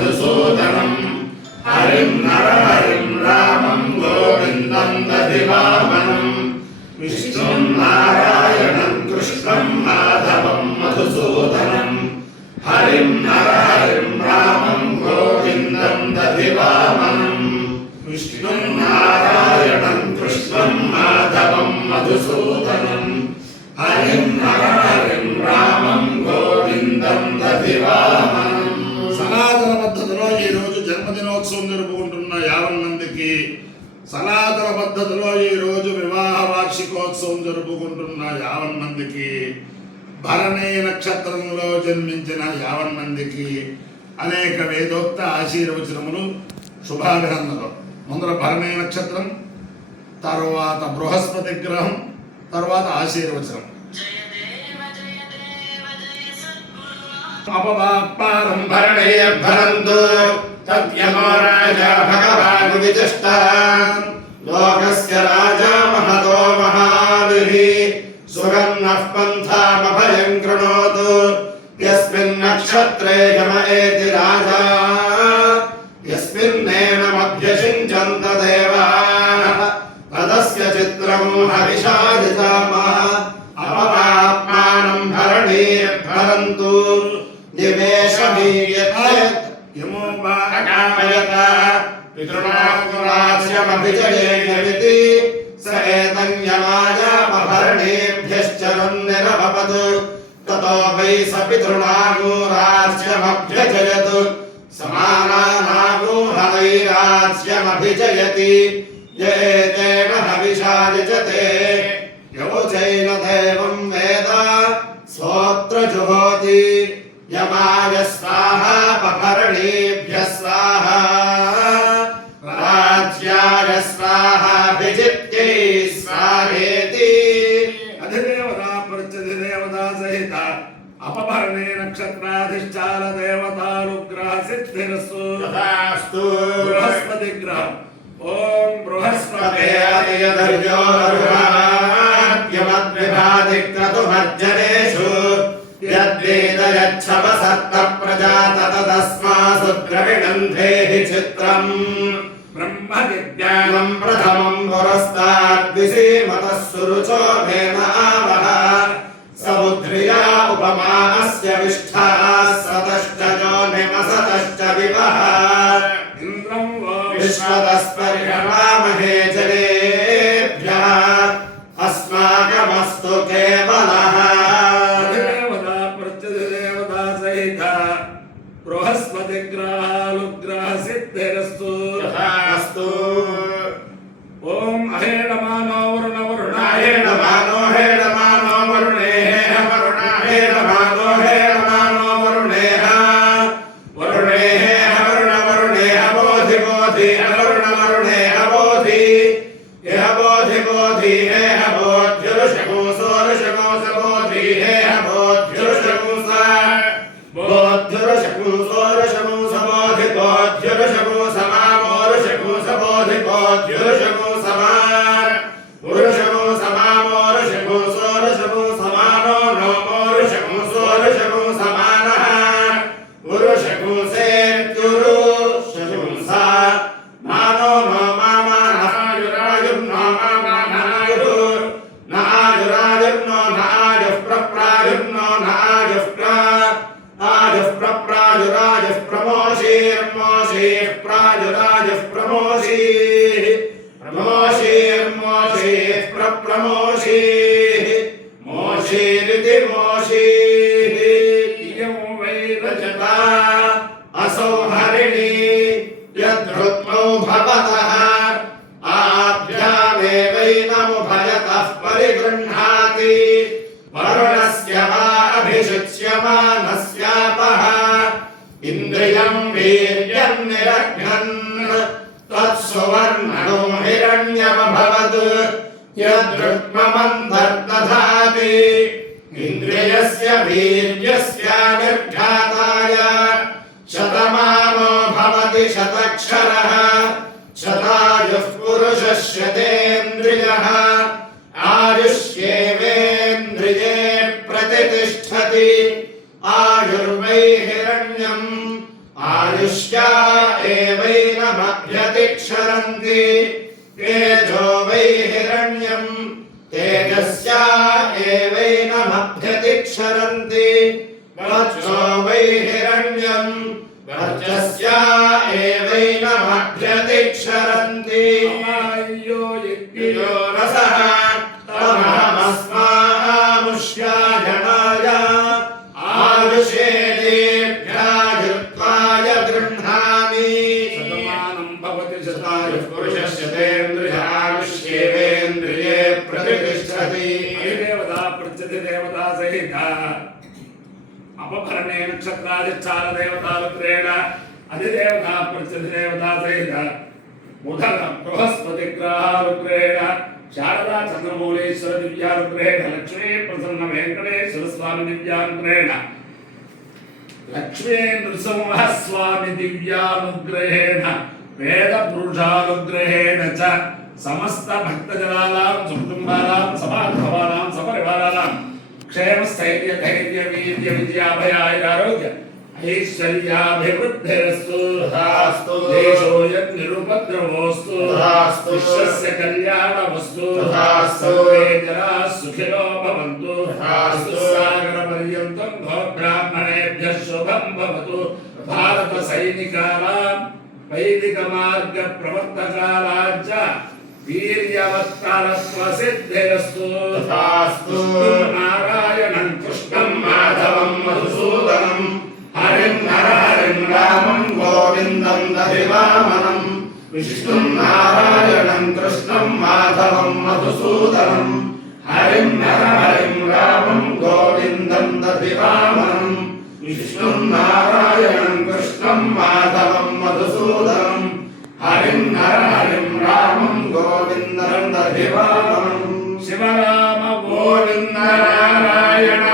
मधुसूदनम् हरिं नरहरिं रामं गोविन्दं दधिवामनम् विष्णुं नारायणं कृष्णं माधवं मधुसूदनम् हरिं नरहरिं रामं गोविन्दं दधिवामनम् विष्णुं नारायणं कृष्णं माधवं मधुसूदनम् हरिं नरहरिं रामं गोविन्दं दधिवामनम्। సనాతన పద్ధతిలో ఈ రోజు జన్మదినోత్సవం జరుపుకుంటున్న 50 మందికి, సనాతన పద్ధతిలో ఈ రోజు వివాహ వార్షికోత్సవం జరుపుకుంటున్న 50 మందికి, భరణీ నక్షత్రంలో జన్మించిన 50 మందికి అనేక వేదోక్త ఆశీర్వచనములు, శుభాభినందనలు. ముందర భరణీ నక్షత్రం, తర్వాత బృహస్పతి గ్రహం, తర్వాత ఆశీర్వచనం. अपवाक्पारं भरणेयर्भरन्तु तद्यमो राजा भगवान् विचष्टान् लोकस्य राजा महतो महानिः सुगन्नः पन्थामभयं कृणोतु यस्मिन् नक्षत्रे यम एति राजा यस्मिन्नेनमभ्यषिञ्चन्त देवाः तदस्य चित्रं हविषादितामः अपवाक्मानं भरणेयर्भरन्तु यमो वा अकामयत पितॄणामुरास्यमभिजयेयमिति स एतन्यमायामभरणेभ्यश्चरन्निरभवत् ततो वै स पितॄणामुरास्यमभ्यजयत् समानानागुहवैरास्यमभिजयति य एतेन हविषा यजते यवचैन देवं वेद सोऽत्र जुहोति यमाय स्वाहा पभरणेभ्यः स्वाहा राज्याय स्वाहा भिजित्यै स्वाहेति। अधिदेवता प्रत्यधिदेवता सहित अपभरणे नक्षत्राधिष्ठान देवतानुग्रह सिद्धिरस्तु तथास्तु। बृहस्पति ग्रह ओम बृहस्पते आदियधर्यो अर्वाद्यमद्विभाति क्रतुमर्जनेषु यद्वेदयच्छवसत्त प्रजात तदस्मासु द्रविणन्धेहि चित्रम् ब्रह्मविद्यानं प्रथमं पुरस्ताद्विसीमतः सुरुचो भेनावः समुद्रिया उपमा अस्य विष्ठाः सतश्च योनिमसतश्च विवः इन्द्रं विश्वतस्पर्शवामहे जनेभ्यः अस्माकमस्तु केवलः। बृहस्पति ग्रहानुग्रह सिद्धिरस्तु तथास्तु। ओम अहेणमानो वरुण हेणमानो हेणमानो वरुणेः वरुणाहेणमानो हेणमानो वरुणेः वरुणेः वरुण वरुणेः बोधि बोधि वरुण वरुणेः बोधि यः बोधि बोधि हेह बोध्युरुषगुंसो ऋषगुंस बोधि हेह बोध्युरुषगुंस बोध्युरुषगुंसो ऋषगुंस बोधि बोध्युरुषगुंस मामो ऋषगुंस बोधि बोध्युरुषगुंस मा ऋषगुंस मामो ऋषगुंसो ऋषगुंस मानो नमो ऋषगुंसो ऋषगुंस मानः ऋषगुंसेत्युरुषगुंस मानो नो मामानः युरायुर्नो मामानायुः न आयुरायुर्नो न आयुः प्रप्रायुर्नो न आयुः आयुः प्रप्रायुरायुः प्रमोषीर्मोषीः प्रायुरायुः प्रमोषीः प्रमोषीर्मोषीः प्रप्रमोषीः मोषीरिति मोषीः इयं वै रजता असौ हरिणी यद्धृत्मौ भवतः आभ्यामेवैनमुभयतः परिगृह्णाति वरुणस्य वा अभिषिच्यमानस्यापः इन्द्रियं वीर्यं निरघ्नन् तत्सुवर्णो हिरण्यमभवत् यद्रुक्ममन्तर्दधाति इन्द्रियस्य वीर्यस्य निर्घाताय शतमानो भवति शतक्षरः शतायुः पुरुषः शतेन्द्रियः आयुष्येवेन्द्रिये प्रतिष्ठति आयुर्वै हिरण्यम् आयुष्येवेन्द्रिये आयुष्या एवैनमभ्यतिक्षरन्ति तेजो वै हिरण्यम् तेजस्या एवैनमभ्यतिक्षरन्ति वचो वै हिरण्यम् वर्चस्या एवैनमभ्यतिक्षरन्ति अमायो यो रसः तमहमस्मामुष्याजनाय आयुषे दीर्घायुत्वाय गृह्णामि शतमानं भवति शतायुः पुरुषस्य तेन्द्रियायुष्येवेन्द्रिये प्रतिष्ठति अधिदेवता प्रत्यधिदेवता सहित अपभरणे नक्षत्राधिष्ठान देवतारुद्रेण अधिदेवता प्रत्यधिदेवता सहित बुधन बृहस्पति ग्रहारुद्रेण शारदा चंद्रमौलेश्वर दिव्यारुद्रेण लक्ष्मी प्रसन्न वेंकटेश्वर स्वामी दिव्यानुग्रहेण लक्ष्मी नृसिंह स्वामी दिव्यानुग्रहेण वेद पुरुषानुग्रहेण च समस्त भक्तजनानां सुकुटुम्बानां समाधवानां सपरिवाराणां क्षेम स्थैर्य धैर्य वीर्य विजयाभयारोग्य ऐश्वर्याभिवृद्धिरस्तु तथास्तु देशोऽयं निरुपद्रवोऽस्तु तथास्तु विश्वस्य कल्याणमस्तु तथास्तु सर्वे जनाः सुखिनो भवन्तु तथास्तु सागरपर्यन्तं गोब्राह्मणेभ्यः शुभं भवतु भारतसैनिकानां वैदिकमार्गप्रवर्तकानां च वीर्यवत्तरत्वसिद्धिरस्तु तथास्तु नारायणं कृष्णं माधवं मधुसूदनं हरिं हरिं रामं गोविन्दं दधिवामनं विष्णुं नारायणं कृष्णं माधवं मधुसूदनं हरिं रामं गोविन्दं दधिवामनं विष्णुं नारायणं कृष्णं माधवं मधुसूदनं हरिं रामं गोविन्दं दधिवामनं शिवराम गोविन्द नारायण